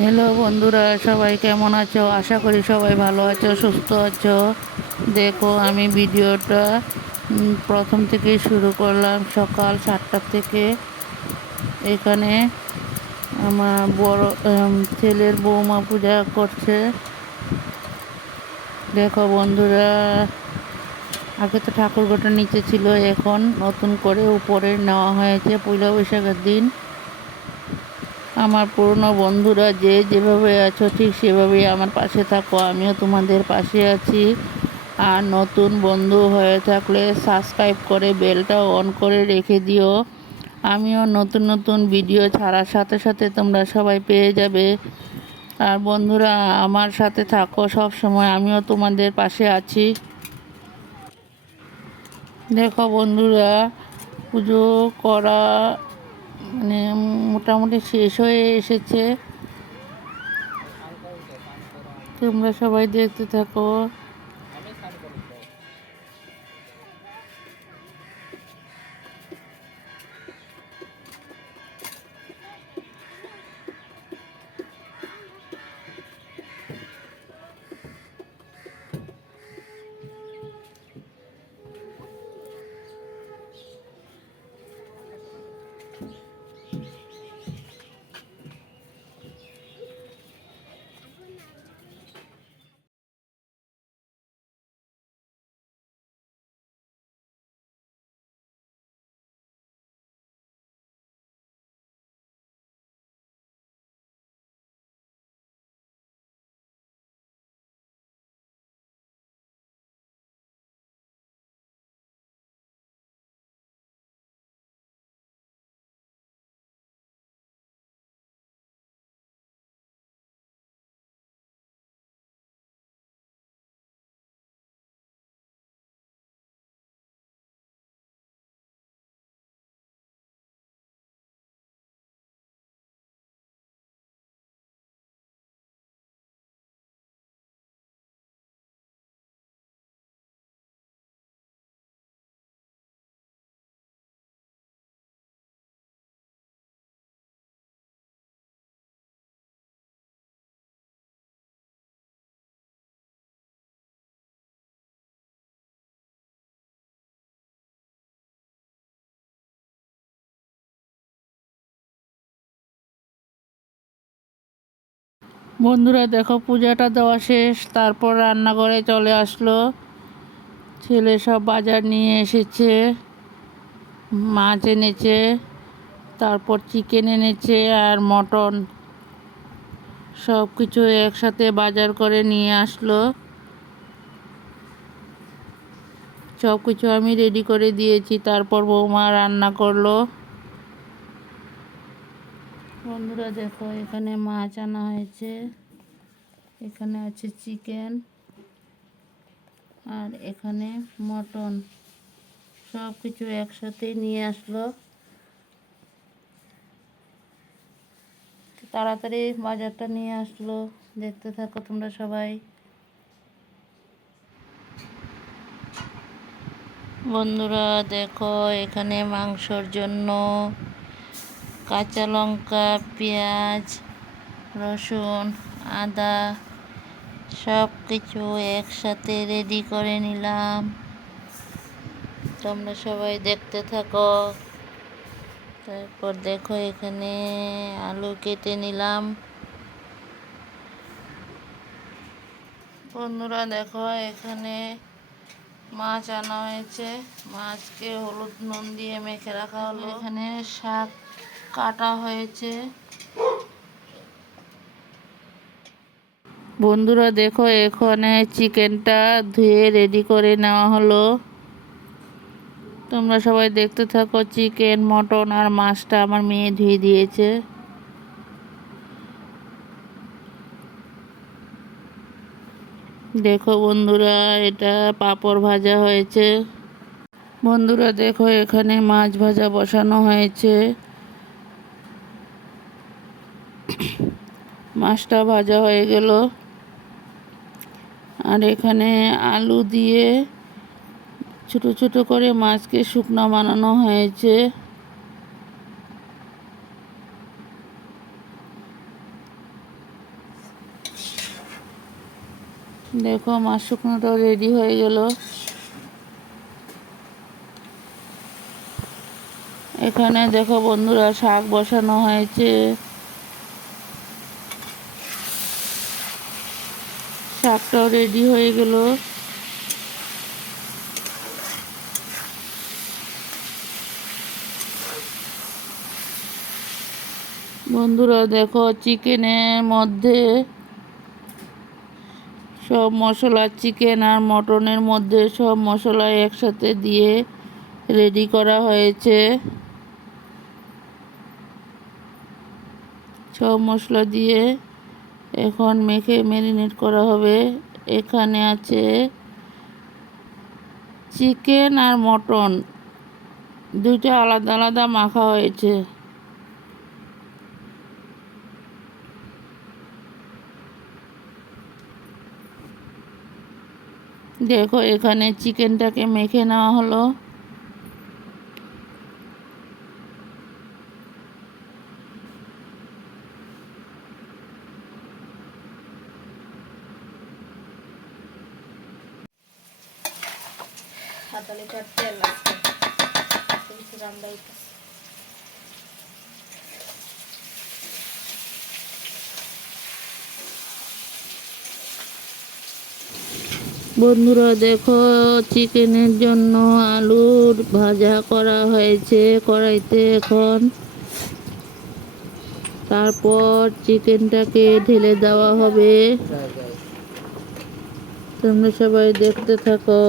Hello বন্ধুরা, সবাই কেমন আছো? আশা করি সবাই ভালো আছো, সুস্থ আছো। দেখো, আমি ভিডিওটা প্রথম থেকে শুরু করলাম সকাল সাতটার থেকে। এখানে আমার বড় ছেলের বৌমা পূজা করছে। দেখো বন্ধুরা, আগে তো ঠাকুর নিচে ছিল, এখন নতুন করে উপরে নেওয়া হয়েছে পয়লা বৈশাখের দিন। আমার পুরনো বন্ধুরা যে যেভাবে আছো, ঠিক সেভাবেই আমার পাশে থাকো। আমিও তোমাদের পাশে আছি। আর নতুন বন্ধু হয়ে থাকলে সাবস্ক্রাইব করে বেলটা অন করে রেখে দিও। আমিও নতুন নতুন ভিডিও ছাড়ার সাথে সাথে তোমরা সবাই পেয়ে যাবে। আর বন্ধুরা, আমার সাথে থাকো সব সময়। আমিও তোমাদের পাশে আছি। দেখো বন্ধুরা, পুজো করা মানে মোটামুটি শেষ হয়ে এসেছে। তোমরা সবাই দেখতে থাকো। বন্ধুরা দেখো, পূজাটা দেওয়া শেষ। তারপর রান্নাঘরে চলে আসলো। ছেলে সব বাজার নিয়ে এসেছে। মাছ এনেছে, তারপর চিকেন এনেছে আর মটন। সব কিছু একসাথে বাজার করে নিয়ে আসলো। সব কিছু আমি রেডি করে দিয়েছি। তারপর বৌমা রান্না করল। বন্ধুরা দেখো, এখানে মাছ আনা হয়েছে। এখানে আছে চিকেন আর এখানে মটন। সব কিছু একসাথে নিয়ে আসলো। তাড়াতাড়ি বাজারটা নিয়ে আসলো। দেখতে থাকো তোমরা সবাই। বন্ধুরা দেখো, এখানে মাংসর জন্য কাঁচা লঙ্কা, পেঁয়াজ, রসুন, আদা সব কিছু একসাথে রেডি করে নিলাম। তোমরা সবাই দেখতে থাকো। তারপর দেখো এখানে আলু কেটে নিলাম। বন্ধুরা দেখো এখানে মাছ আনা হয়েছে। মাছকে হলুদ নুন দিয়ে মেখে রাখা হলো। এখানে শাক কাটা হয়েছে। বন্ধুরা দেখো, এখানে চিকেনটা ধুয়ে রেডি করে নেওয়া হলো। তোমরা সবাই দেখতে থাকো, চিকেন, মটন আর মাছটা আমার মেয়ে ধুয়ে দিয়েছে। দেখো বন্ধুরা, এটা পাঁপড় ভাজা হয়েছে। বন্ধুরা দেখো, এখানে মাছ ভাজা বসানো হয়েছে। মাছটা ভাজা হয়ে গেল। আর এখানে আলু দিয়ে ছোট ছোট করে মাছকে শুকনো বানানো হয়েছে। দেখো মাছ শুকনোটাও রেডি হয়ে গেল। এখানে দেখো বন্ধুরা শাক বসানো হয়েছে। শাকটাও রেডি হয়ে গেল। বন্ধুরা, দেখো চিকেনের মধ্যে সব মশলা চিকেন আর মটনের মধ্যে সব মশলা একসাথে দিয়ে রেডি করা হয়েছে। সব মশলা দিয়ে এখন মেখে ম্যারিনেট করা হবে। এখানে আছে চিকেন আর মটন। দুইটা আলাদা আলাদা মাখা হয়েছে। দেখো এখানে চিকেনটাকে মেখে নেওয়া হলো। আধা লিটার তেল আছে। কিছু রান্না হইতেছে বন্ধুরা, দেখো, চিকেনের জন্য আলুর ভাজা করা হয়েছে কড়াইতে এখন। তারপর চিকেনটাকে ঢেলে দেওয়া হবে। তোমরা সবাই দেখতে থাকো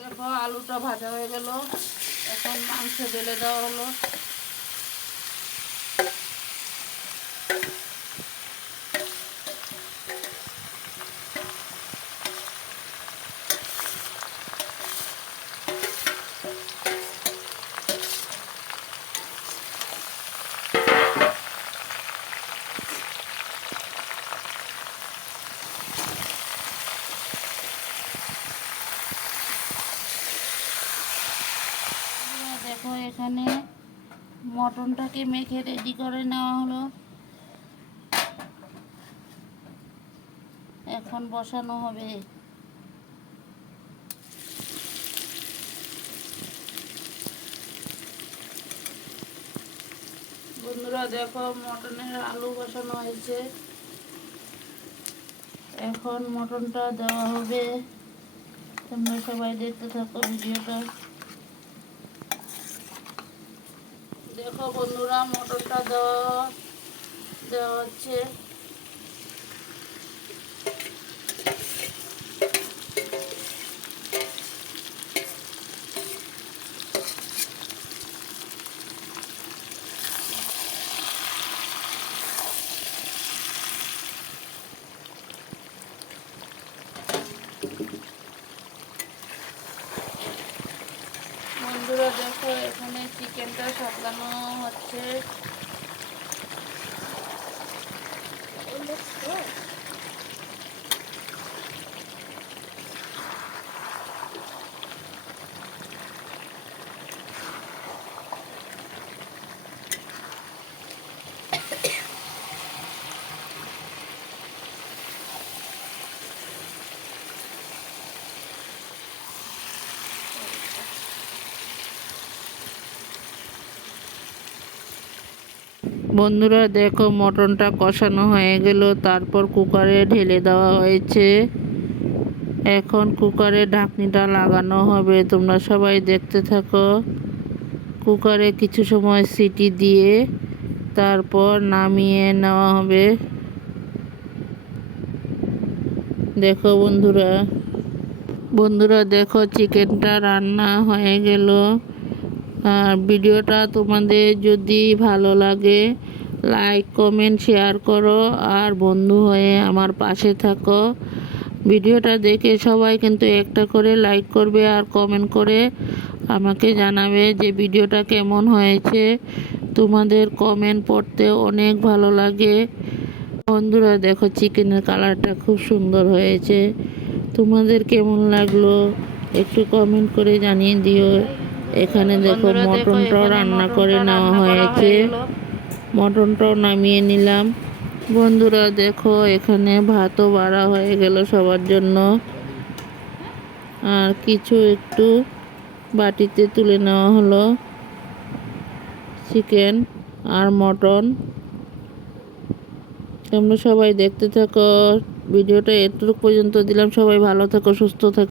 দেখো আলুটা ভাজা হয়ে গেল। এখন মাংস ঢেলে দেওয়া হলো বন্ধুরা দেখো এখানে মটনটাকে মেখে রেডি করে নেওয়া হলো। এখন বসানো হবে। বন্ধুরা, দেখো মটনের আলু বসানো হয়েছে। এখন মটনটা দেওয়া হবে। তোমরা সবাই দেখতে থাকো ভিডিওটা। দেখো বন্ধুরা মটরটা দেওয়া দেওয়া হচ্ছে। বন্ধুরা দেখো এখানে চিকেনটা সাজানো হচ্ছে। বন্ধুরা দেখো, মটনটা কষানো হয়ে গেল। তারপর কুকারে ঢেলে দেওয়া হয়েছে। এখন কুকারে ঢাকনিটা লাগানো হবে। তোমরা সবাই দেখতে থাকো। কুকারে কিছু সময় সিটি দিয়ে তারপর নামিয়ে নেওয়া হবে। দেখো বন্ধুরা। বন্ধুরা দেখো, চিকেনটা রান্না হয়ে গেল। আর ভিডিওটা তোমাদের যদি ভালো লাগে লাইক কমেন্ট শেয়ার করো। আর বন্ধু হয়ে আমার পাশে থাকো। ভিডিওটা দেখে সবাই কিন্তু একটা করে লাইক করবে আর কমেন্ট করে আমাকে জানাবে যে ভিডিওটা কেমন হয়েছে। তোমাদের কমেন্ট পড়তে অনেক ভালো লাগে। বন্ধুরা, দেখো চিকেনের কালারটা খুব সুন্দর হয়েছে। তোমাদের কেমন লাগল? একটু কমেন্ট করে জানিয়ে দিও। এখানে দেখো মটনটাও রান্না করে নেওয়া হয়েছে। হয়ে। মটনটাও নামিয়ে নিলাম। বন্ধুরা দেখো এখানে ভাতও বাড়া হয়ে গেল সবার জন্য। আর কিছু একটু বাটিতে তুলে নেওয়া হলো। চিকেন আর মটন। তোমরা সবাই দেখতে থাকো। ভিডিওটা এতটুকু পর্যন্ত দিলাম। সবাই ভালো থাকো সুস্থ থাকো।